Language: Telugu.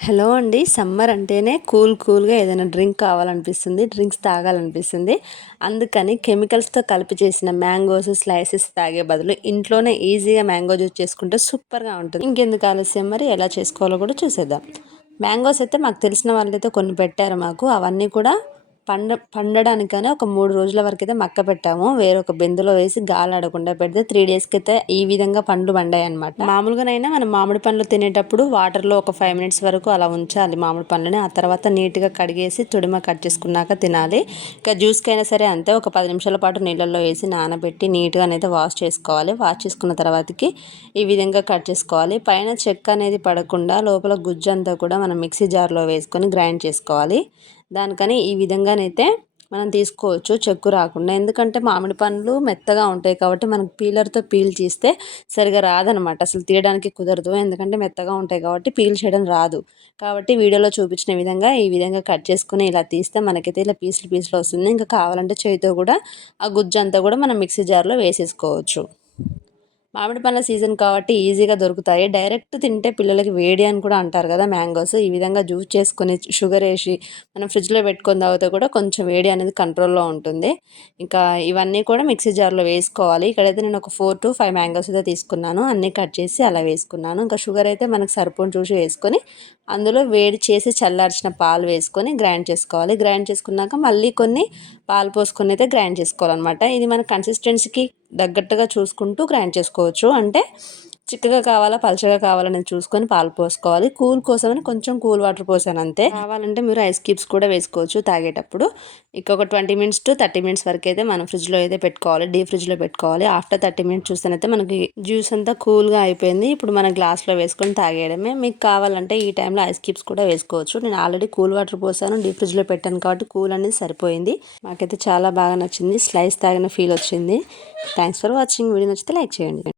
హలో అండి. సమ్మర్ అంటేనే కూల్ కూల్గా ఏదైనా డ్రింక్ కావాలనిపిస్తుంది డ్రింక్స్ తాగాలనిపిస్తుంది. అందుకని కెమికల్స్తో కలిపి చేసిన మ్యాంగోస్ స్లైసెస్ తాగే బదులు ఇంట్లోనే ఈజీగా మ్యాంగో జ్యూస్ చేసుకుంటే సూపర్గా ఉంటుంది. ఇంకెందుకు ఆలస్యం మరి? ఎలా చేసుకోవాలో కూడా చూసేద్దాం. మ్యాంగోస్ అయితే మాకు తెలిసిన వాళ్ళైతే కొన్ని పెట్టారు మాకు. అవన్నీ కూడా పండ పండడానికైనా ఒక మూడు రోజుల వరకు అయితే మక్క పెట్టాము. వేరొక బెందులో వేసి గాలి ఆడకుండా పెడితే త్రీ డేస్కి అయితే ఈ విధంగా పండ్లు పండాయి అనమాట మామూలుగానైనా మనం మామిడి పండ్లు తినేటప్పుడు వాటర్లో ఒక ఫైవ్ మినిట్స్ వరకు అలా ఉంచాలి మామిడి పండ్లని. ఆ తర్వాత నీట్గా కడిగేసి తుడిమ కట్ చేసుకున్నాక తినాలి. ఇంకా జ్యూస్కైనా సరే అంతే ఒక పది నిమిషాల పాటు నీళ్ళల్లో వేసి నానబెట్టి నీట్గా అనేది వాష్ చేసుకోవాలి. వాష్ చేసుకున్న తర్వాతకి ఈ విధంగా కట్ చేసుకోవాలి. పైన చెక్క అనేది పడకుండా లోపల గుజ్జు అంతా కూడా మనం మిక్సీ జార్లో వేసుకొని గ్రైండ్ చేసుకోవాలి. దానికని ఈ విధంగానైతే మనం తీసుకోవచ్చు. చెక్కు రాకుండా. ఎందుకంటే మామిడి పండ్లు మెత్తగా ఉంటాయి కాబట్టి మనకు పీలర్తో పీల్ చేస్తే సరిగా రాదనమాట అసలు తీయడానికి కుదరదు. ఎందుకంటే మెత్తగా ఉంటాయి కాబట్టి పీల్ చేయడం రాదు. కాబట్టి వీడియోలో చూపించిన విధంగా ఈ విధంగా కట్ చేసుకుని ఇలా తీస్తే మనకైతే ఇలా పీసులు పీసులు వస్తుంది. ఇంకా కావాలంటే చేతితో కూడా ఆ గుజ్జు అంతా కూడా మనం మిక్సీ జార్లో వేసేసుకోవచ్చు. మామిడి పండ్ల సీజన్ కాబట్టి ఈజీగా దొరుకుతాయి. డైరెక్ట్ తింటే పిల్లలకి వేడి అని కూడా అంటారు కదా మ్యాంగోస్. ఈ విధంగా జ్యూస్ చేసుకొని షుగర్ వేసి మనం ఫ్రిడ్జ్లో పెట్టుకొని తాగితే కూడా కొంచెం వేడి అనేది కంట్రోల్లో ఉంటుంది. ఇంకా ఇవన్నీ కూడా మిక్సీ జార్లో వేసుకోవాలి. ఇక్కడైతే నేను ఒక ఫోర్ టు ఫైవ్ మ్యాంగోస్ అయితే తీసుకున్నాను. అన్నీ కట్ చేసి అలా వేసుకున్నాను. ఇంకా షుగర్ అయితే మనకు సరిపోని చూసి వేసుకొని అందులో వేడి చేసి చల్లార్చిన పాలు వేసుకొని గ్రైండ్ చేసుకోవాలి. గ్రైండ్ చేసుకున్నాక మళ్ళీ కొన్ని పాలు పోసుకొని అయితే గ్రైండ్ చేసుకోవాలన్నమాట. ఇది మన కన్సిస్టెన్సీకి తగ్గట్టుగా చూసుకుంటూ గ్రైండ్ చేసుకోవచ్చు. అంటే చిక్కగా కావాలా పలచగా కావాలని చూసుకొని పాలు పోసుకోవాలి. కూల్ కోసమని కొంచెం కూల్ వాటర్ పోసాను అంతే కావాలంటే మీరు ఐస్ క్యూబ్స్ కూడా వేసుకోవచ్చు తాగేటప్పుడు. ఇక ఒక twenty minutes to thirty minutes వరకు అయితే మనం ఫ్రిడ్జ్లో అయితే పెట్టుకోవాలి డీ ఫ్రిడ్జ్లో పెట్టుకోవాలి. ఆఫ్టర్ థర్టీ మినిట్స్ చూస్తేనైతే మనకి జ్యూస్ అంతా కూల్గా అయిపోయింది. ఇప్పుడు మన గ్లాస్లో వేసుకొని తాగేయడమే. మీకు కావాలంటే ఈ టైంలో ఐస్ క్యూబ్స్ కూడా వేసుకోవచ్చు. నేను ఆల్రెడీ కూల్ వాటర్ పోసాను డీప్ ఫ్రిడ్జ్లో పెట్టాను కాబట్టి కూల్ అనేది సరిపోయింది. మాకైతే చాలా బాగా నచ్చింది. స్లైస్ తాగిన ఫీల్ వచ్చింది. Thanks for watching. వీడియో నచ్చితే లైక్ చేయండి.